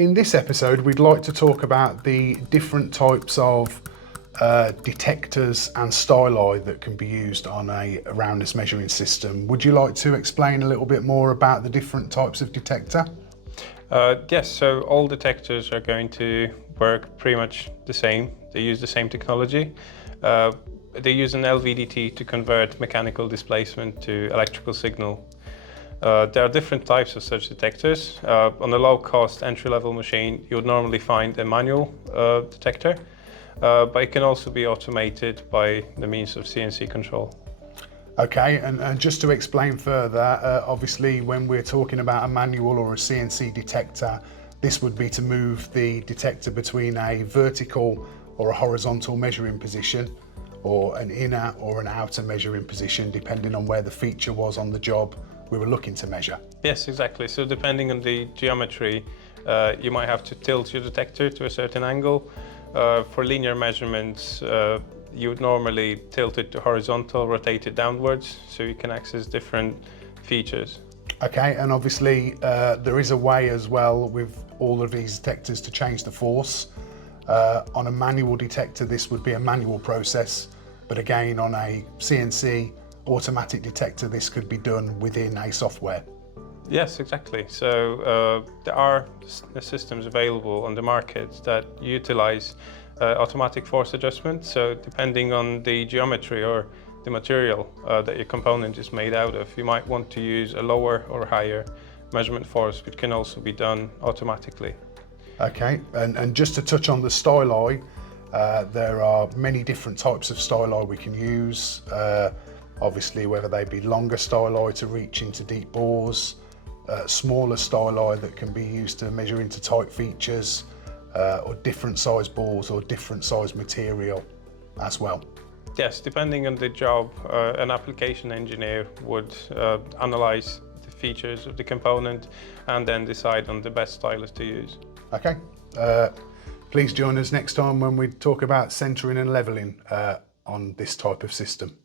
In this episode, we'd like to talk about the different types of detectors and styli that can be used on a roundness measuring system. Would you like to explain a little bit more about the different types of detector? Yes, so all detectors are going to work pretty much the same. They use the same technology. They use an LVDT to convert mechanical displacement to electrical signal. There are different types of such detectors. On a low-cost entry-level machine, you would normally find a manual detector, but it can also be automated by the means of CNC control. Okay, and just to explain further, obviously when we're talking about a manual or a CNC detector, this would be to move the detector between a vertical or a horizontal measuring position, or an inner or an outer measuring position, depending on where the feature was on the job we were looking to measure. Yes, exactly. So depending on the geometry, you might have to tilt your detector to a certain angle. For linear measurements, you would normally tilt it to horizontal, rotate it downwards, so you can access different features. Okay, and obviously there is a way as well with all of these detectors to change the force. On a manual detector, this would be a manual process, but again, on a CNC automatic detector, this could be done within a software. Yes, exactly. So there are systems available on the market that utilize automatic force adjustment. So depending on the geometry or the material that your component is made out of, you might want to use a lower or higher measurement force, which can also be done automatically. Okay, and just to touch on the styli, there are many different types of styli we can use. Obviously, whether they be longer styli to reach into deep bores, smaller styli that can be used to measure into tight features, or different size bores or different size material as well. Yes, depending on the job, an application engineer would analyze the features of the component and then decide on the best stylus to use. Okay, please join us next time when we talk about centering and leveling on this type of system.